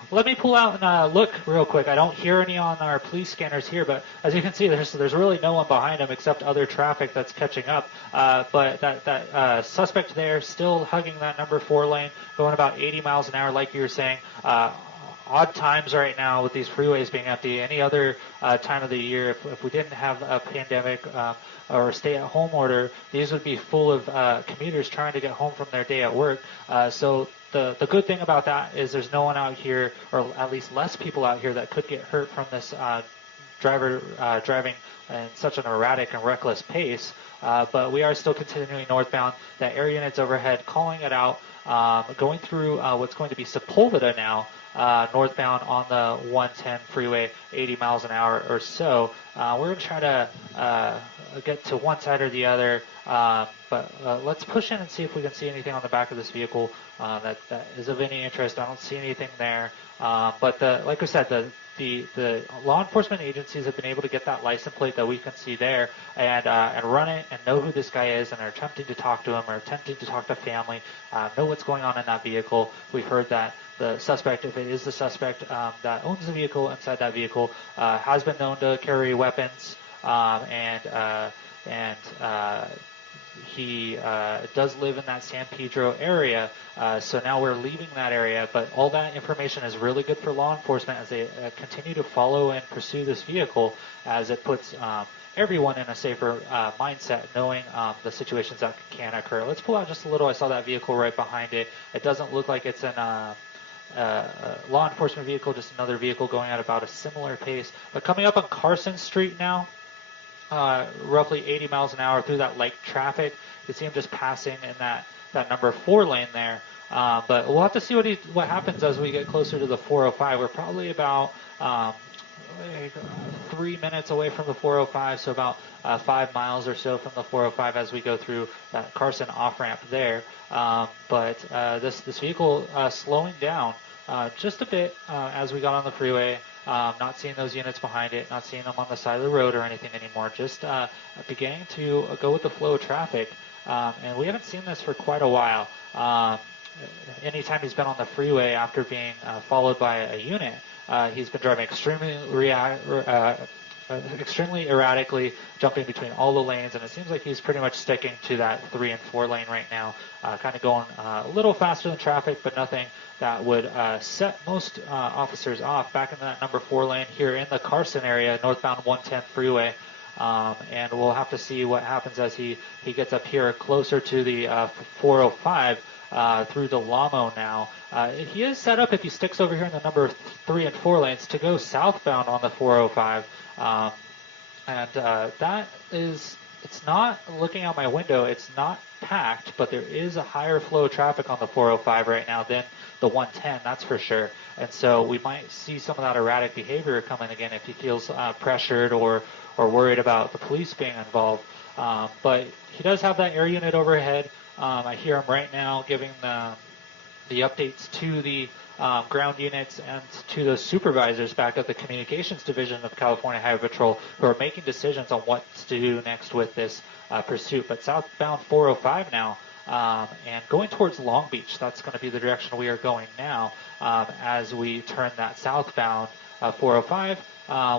Let me pull out and look real quick. I don't hear any on our police scanners here, but as you can see, there's really no one behind him except other traffic that's catching up. But that suspect there still hugging that number 4 lane, going about 80 miles an hour, like you were saying. Odd times right now with these freeways being empty. Any other time of the year, if we didn't have a pandemic or a stay-at-home order, these would be full of commuters trying to get home from their day at work. So the good thing about that is there's no one out here, or at least less people out here, that could get hurt from this driver driving in such an erratic and reckless pace. But we are still continuing northbound. That air unit's overhead, calling it out, going through what's going to be Sepulveda now, northbound on the 110 freeway, 80 miles an hour or so. We're going to try to get to one side or the other, but let's push in and see if we can see anything on the back of this vehicle that is of any interest. I don't see anything there, but like I said, the law enforcement agencies have been able to get that license plate that we can see there and run it and know who this guy is, and are attempting to talk to him or attempting to talk to family, know what's going on in that vehicle. We've heard that the suspect, if it is the suspect that owns the vehicle, inside that vehicle, has been known to carry weapons, and he does live in that San Pedro area. So now we're leaving that area, but all that information is really good for law enforcement as they continue to follow and pursue this vehicle, as it puts everyone in a safer mindset, knowing the situations that can occur. Let's pull out just a little. I saw that vehicle right behind it. It doesn't look like it's an law enforcement vehicle, just another vehicle going at about a similar pace. But coming up on Carson Street now, roughly 80 miles an hour through that lake traffic. You see him just passing in that number 4 lane there. But we'll have to see what happens as we get closer to the 405. We're probably about 3 minutes away from the 405, so about 5 miles or so from the 405 as we go through that Carson off-ramp there. But this vehicle slowing down just a bit as we got on the freeway. Not seeing those units behind it, not seeing them on the side of the road or anything anymore, just beginning to go with the flow of traffic. And we haven't seen this for quite a while. Anytime he's been on the freeway after being followed by a unit, he's been driving extremely erratically, jumping between all the lanes, and it seems like he's pretty much sticking to that 3 and 4 lane right now, kind of going a little faster than traffic, but nothing that would set most officers off. Back in that number 4 lane here in the Carson area, northbound 110 freeway, and we'll have to see what happens as he gets up here closer to the 405 through the Lamo now. He is set up, if he sticks over here in the number 3 and 4 lanes, to go southbound on the 405. And that is, it's not, looking out my window, it's not packed, but there is a higher flow of traffic on the 405 right now than the 110, that's for sure. And so we might see some of that erratic behavior coming again if he feels pressured or worried about the police being involved. But he does have that air unit overhead. I hear him right now giving the updates to the ground units and to the supervisors back at the Communications Division of California Highway Patrol, who are making decisions on what to do next with this pursuit. But southbound 405 now, and going towards Long Beach, that's going to be the direction we are going now as we turn that southbound 405.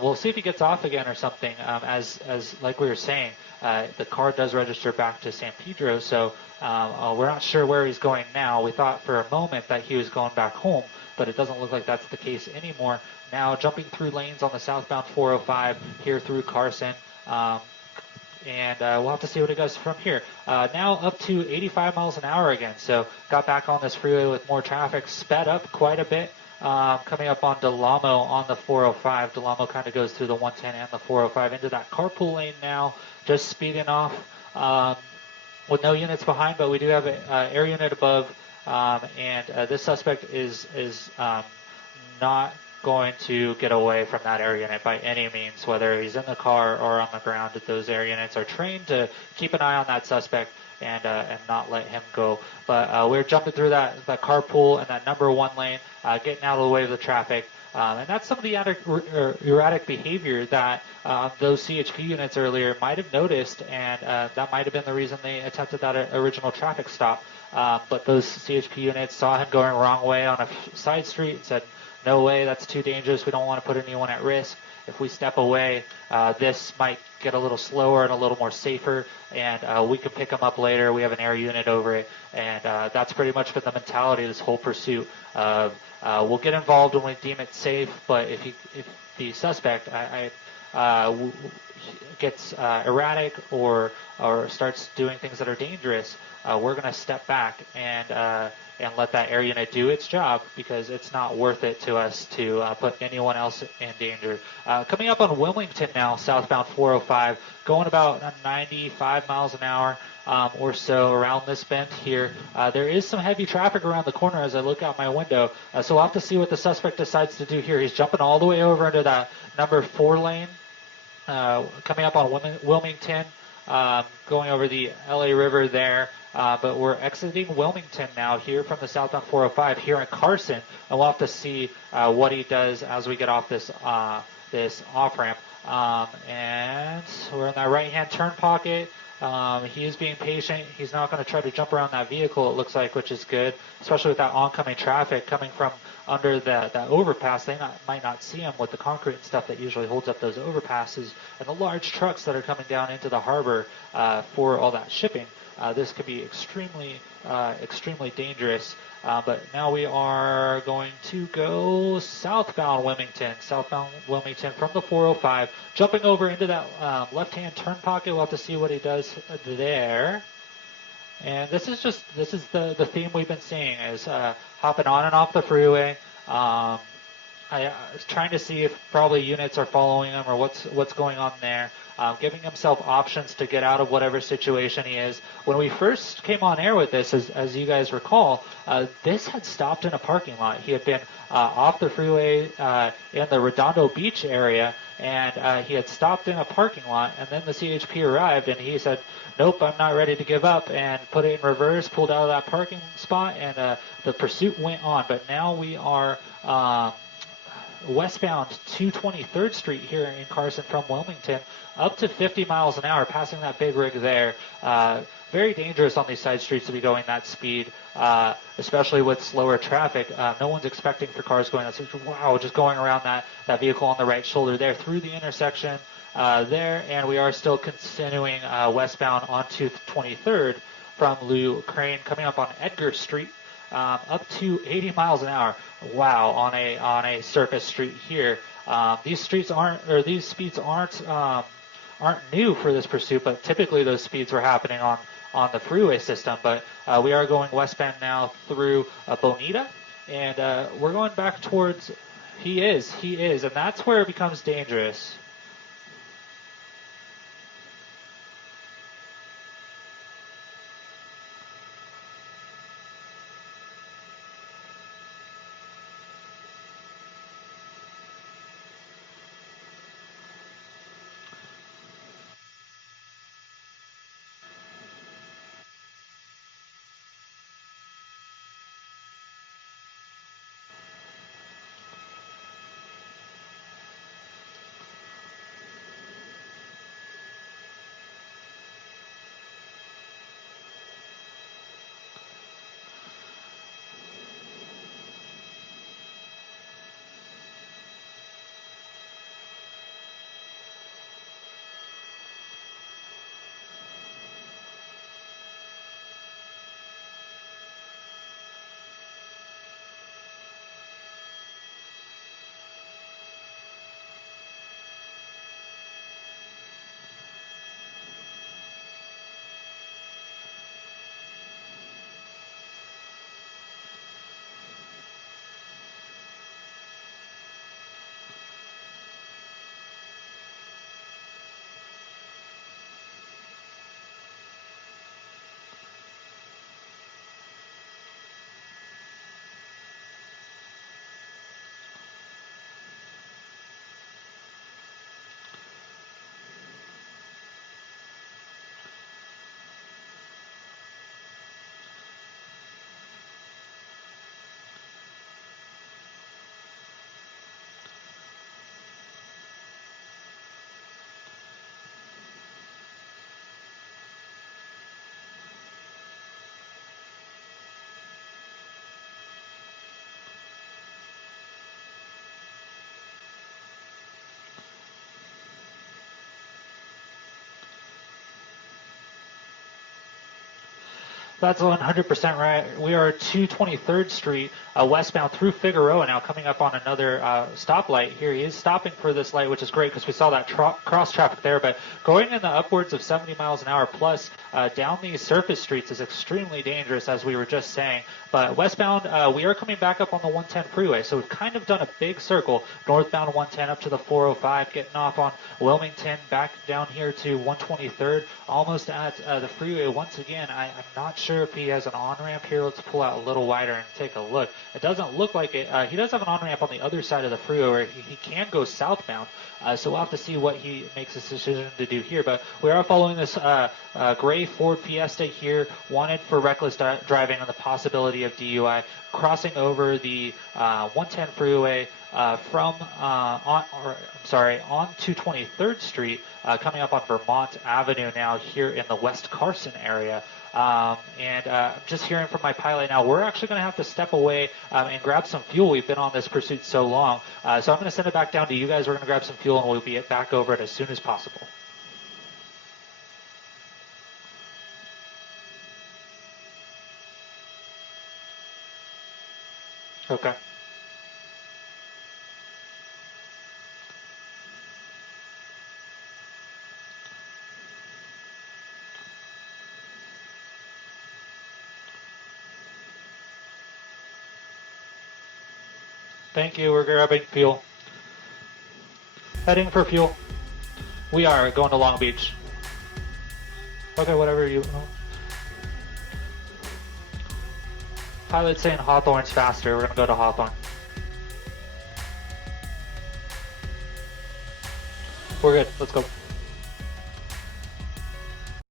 We'll see if he gets off again or something. As like we were saying, the car does register back to San Pedro, so we're not sure where he's going now. We thought for a moment that he was going back home, but it doesn't look like that's the case anymore. Now jumping through lanes on the southbound 405 here through Carson, and we'll have to see what it does from here. Now up to 85 miles an hour again, so got back on this freeway with more traffic, sped up quite a bit. Coming up on Delamo on the 405. Delamo kind of goes through the 110 and the 405 into that carpool lane now, just speeding off with no units behind, but we do have an air unit above, and this suspect is not going to get away from that air unit by any means, whether he's in the car or on the ground. Those air units are trained to keep an eye on that suspect and not let him go. But we're jumping through that carpool and that number 1 lane, getting out of the way of the traffic. And that's some of the erratic behavior that those CHP units earlier might have noticed, and that might have been the reason they attempted that original traffic stop. But those CHP units saw him going the wrong way on a side street and said, no way, that's too dangerous. We don't want to put anyone at risk. If we step away, this might get a little slower and a little more safer, and we can pick them up later. We have an air unit over it, and that's pretty much been the mentality of this whole pursuit. We'll get involved when we deem it safe, but if the suspect gets erratic or starts doing things that are dangerous, we're going to step back and let that air unit do its job, because it's not worth it to us to put anyone else in danger. Coming up on Wilmington now, southbound 405, going about 95 miles an hour or so around this bend here. There is some heavy traffic around the corner as I look out my window, so we'll have to see what the suspect decides to do here. He's jumping all the way over into that number 4 lane, coming up on Wilmington, going over the LA River there. But we're exiting Wilmington now here from the southbound 405 here in Carson, and we'll have to see what he does as we get off this off-ramp. And we're in that right-hand turn pocket. He is being patient. He's not going to try to jump around that vehicle, it looks like, which is good, especially with that oncoming traffic coming from under that overpass. They might not see him with the concrete and stuff that usually holds up those overpasses, and the large trucks that are coming down into the harbor for all that shipping. This could be extremely dangerous. But now we are going to go southbound Wilmington from the 405, jumping over into that left-hand turn pocket. We'll have to see what he does there. And this is the theme we've been seeing, is hopping on and off the freeway. I was trying to see if probably units are following him or what's going on there. Giving himself options to get out of whatever situation he is. When we first came on air with this, as you guys recall, this had stopped in a parking lot. He had been off the freeway in the Redondo Beach area, and he had stopped in a parking lot, and then the CHP arrived, and he said, nope, I'm not ready to give up, and put it in reverse, pulled out of that parking spot, and the pursuit went on. But now we are westbound 223rd Street here in Carson from Wilmington, up to 50 miles an hour, passing that big rig there. Very dangerous on these side streets to be going that speed, especially with slower traffic. No one's expecting for cars going that speed. Wow, just going around that vehicle on the right shoulder there through the intersection there, and we are still continuing westbound onto 23rd from Lou Crane, coming up on Edgar Street, up to 80 miles an hour. Wow, on a surface street here. These speeds aren't new for this pursuit, but typically those speeds were happening on the freeway system. But we are going westbound now through Bonita, and we're going back towards. He is, and that's where it becomes dangerous. That's 100% right. We are at 223rd Street, westbound through Figueroa now, coming up on another stoplight. Here he is stopping for this light, which is great because we saw that cross traffic there. But going in the upwards of 70 miles an hour plus down these surface streets is extremely dangerous, as we were just saying. But westbound, we are coming back up on the 110 freeway, so we've kind of done a big circle, northbound 110 up to the 405, getting off on Wilmington, back down here to 123rd, almost at the freeway once again. I'm not sure if he has an on-ramp here. Let's pull out a little wider and take a look. It doesn't look like it. He does have an on-ramp on the other side of the freeway where he can go southbound, so we'll have to see what he makes this decision to do here. But we are following this gray Ford Fiesta here, wanted for reckless driving and the possibility of DUI, crossing over the 110 freeway on 223rd Street, coming up on Vermont Avenue now here in the West Carson area. Just hearing from my pilot now, we're actually going to have to step away and grab some fuel. We've been on this pursuit so long. So I'm going to send it back down to you guys. We're going to grab some fuel and we'll be back over it as soon as possible. Okay. Thank you. We're grabbing fuel. Heading for fuel. We are going to Long Beach. Okay, whatever you know. Pilot's saying Hawthorne's faster. We're going to go to Hawthorne. We're good. Let's go.